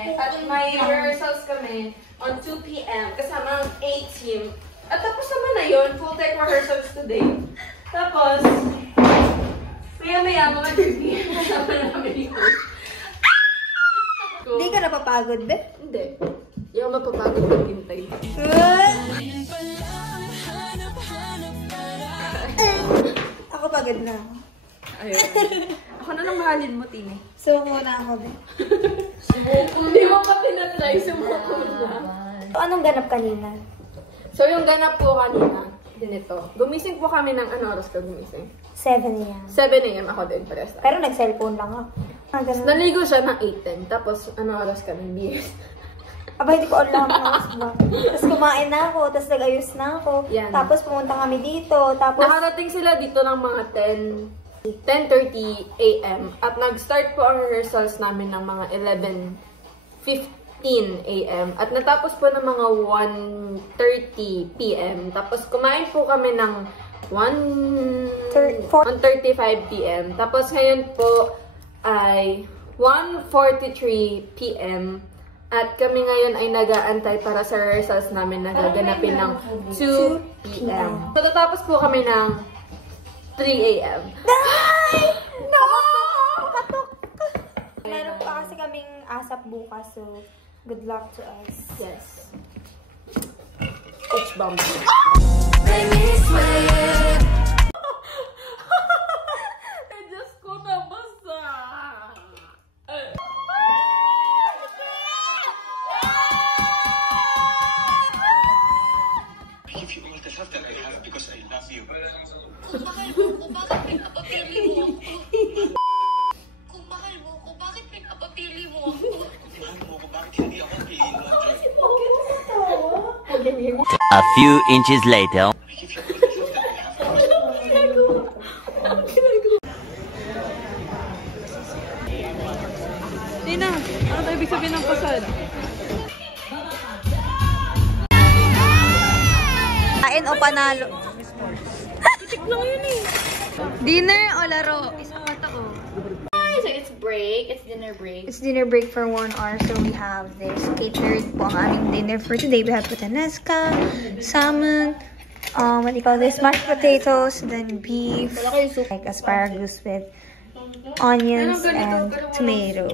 kami. At may rehearsals kami on 2 p.m. kasama ang A-team. At tapos naman na yun, full-time rehearsals today. Tapos, maya-maya mga 3 p.m. kasama namin yun. Hindi ka napapagod, be? Hindi. Hindi ako mapapagod maghintay. Ako pagod na ako. Ayun. Ako na lang mahalin mo, Tine. Sumuko na ako, be. Hindi mo pa pinatry, sumuko na. So, anong ganap kanina? So, yung ganap po kanina, ganito. Gumising po kami ng ano oras ka gumising? 7 a.m. 7 a.m. ako din, pares. Pero nag-cellphone lang ako. Naligo siya ng 8:10. Tapos, ano oras ka ng BS? Aba, hindi ko alam ang oras ba. Tapos kumain na ako, tapos nag-ayos na ako. Yan. Tapos pumunta kami dito, tapos... Nakarating sila dito ng mga 10:30 a.m. At nag-start po ang rehearsals namin ng mga 11:15 a.m. At natapos po ng mga 1:30 p.m. Tapos kumain po kami ng 1:35 p.m. Tapos ngayon po ay 1:43 p.m. At kami ngayon ay nag-aantay para sa rehearsals namin na gaganapin ng 2 p.m. So tatapos po kami ng 3 a.m. No! Katok! Meron pa kasi kaming ASAP bukas, so good luck to us. Yes. It's bumpy. Diyos ko na basta. Give you all the love that I have because I love you. Kung mahal mo ko, bakit pinapapili mo ako? Kung mahal mo ko, bakit pinapapili mo ako? Kung mahal mo ko, bakit hindi ako piliin mo, Joy? A few inches later. I give you all the love that I have. Tina, ano tayo ibig sabihin ng pasad? Kain o panalo? Tik lang yun eh. Dinner o laro? Isang mata ko. So it's break, it's dinner break. It's dinner break for 1 hour, so we have this catered po ang aming dinner for today. We have puttanesca, salmon, what do you call this? Mashed potatoes, then beef, like asparagus with onions and tomato.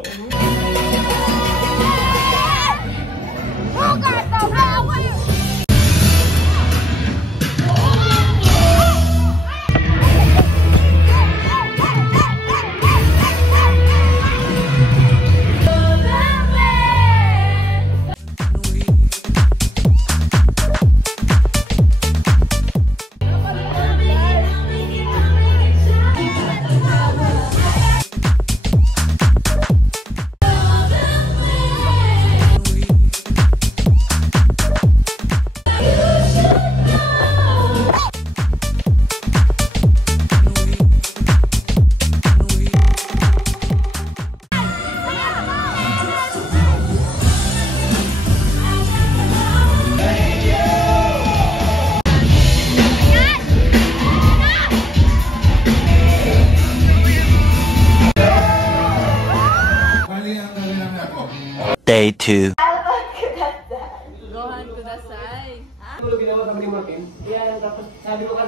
Day 2.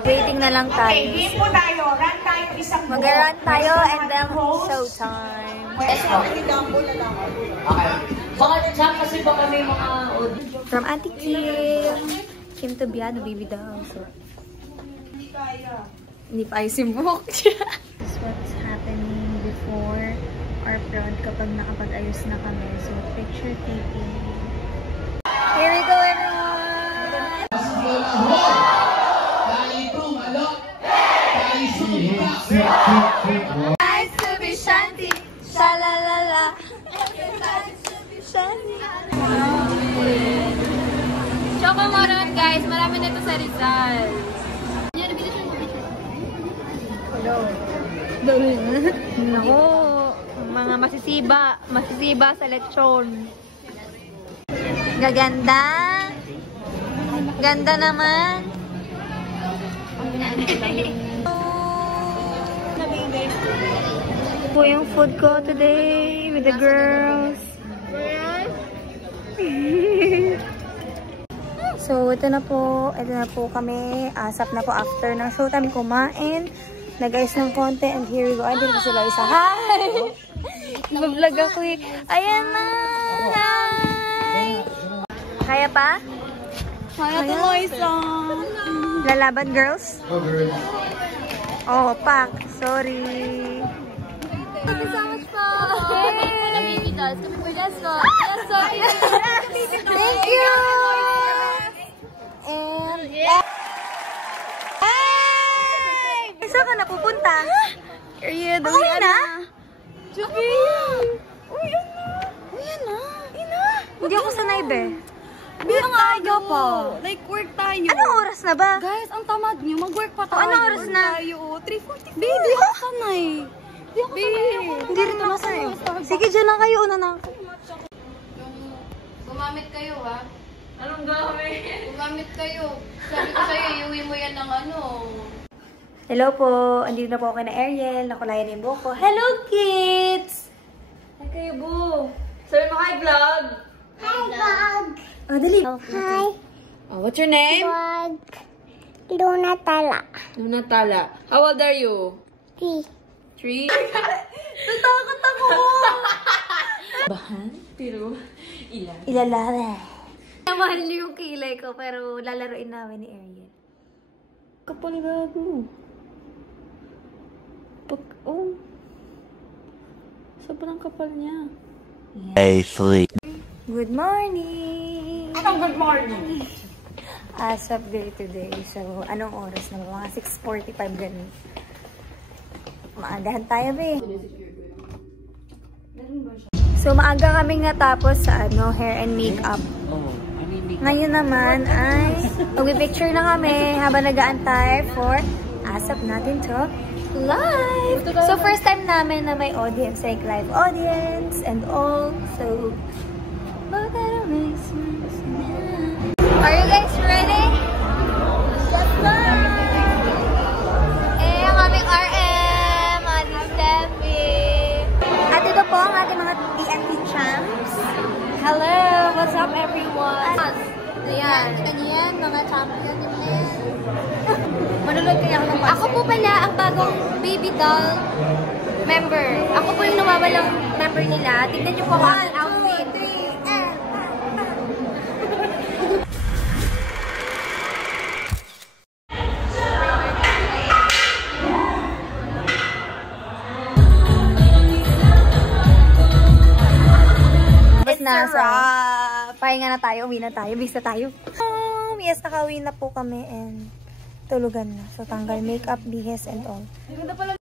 Waiting na lang tayo. Mag-run tayo and then showtime. From Auntie Kim to Biano, baby daw. So, hindi pa ayos yung buhok siya. That's what's happening before our prod kapag nakapag-ayos na kami. So, picture taking. Here we go, everyone! Nice to be Shanti! Shalalala! Nice to be Shanti! Choco Moron, guys. Marami na ito sa Rizal. Nako, mga masisiba sa lechon. Gaganda. Ganda naman. Po yung food ko today with the girls. ito na po kami. Asap na po after ng showtime kumain. Nag-ayos ng konti and here we go. Ay, din pa sila isa. Hi! Nag-vlog ako eh. Ayan na! Hi! Kaya pa? Kaya ko isa. Lalaban, girls? Oh, pak. Sorry. Thank you so much po. Hey! Baby dolls. Kami po yes po. Yes, sorry. Thank you! And... Hey! Saan ka na pupunta? Area, Uwi na? Jubi! Uwi na. Hindi ako sanay, be. Hindi ang aga pa. Like, work tayo. Anong oras na ba? Guys, ang tamad niyo. Mag-work pa tayo. Anong oras na? 3:45. Hindi ako sanay. Hindi rin ako sanay. Sige, dyan lang kayo. Una na ako. Gumamit kayo, ha? Anong gamit? Gumamit kayo. Sabi ko sa'yo, iuwi mo yan ng ano. Hello po. Andito na po ako na Ariel. Nakulayan yung buhok ko. Hello, kids! Hi kayo, boo. Sabi mo, hi, vlog. Oh, dali. Hi, Oh, what's your name? vlog. Luna Tala. Luna Tala. How old are you? 3. Natakot ako! Bahan? Pero, ilan? Ilalala. Mahal niyo yung kilay ko, pero lalaroin namin ni Ariel. Kapal gago. Sobrang kapal niya. Day 3. Good morning! Anong good morning? Asap day today. So, anong oras na ba? Mga 6:45 ganun. Maagahan tayo, be. So, maaga kaming natapos sa hair and makeup. Ngayon naman ay mag-picture na kami habang nag-aantay for asap natin to live. So, first time namin na may audience, like live audience and all. So, but I don't miss now. Are you guys ready? Just ang aming RM, Ate Steffi. At ito po ang ating mga TNT champs. Hello! What's up, everyone? Ayan. Ganyan, mga champion din na yan. Manulog kaya ako ng passer. Ako po pala ang bagong baby doll member. Ako po yung nawawalang member nila. Tignan niyo po ako ang outfit. 1, 2, 3, and... Pahinga na tayo, uwi na tayo, bis na tayo. Yes, nakauwi na po kami and tulugan na. So, tanggal makeup, bihis, and all.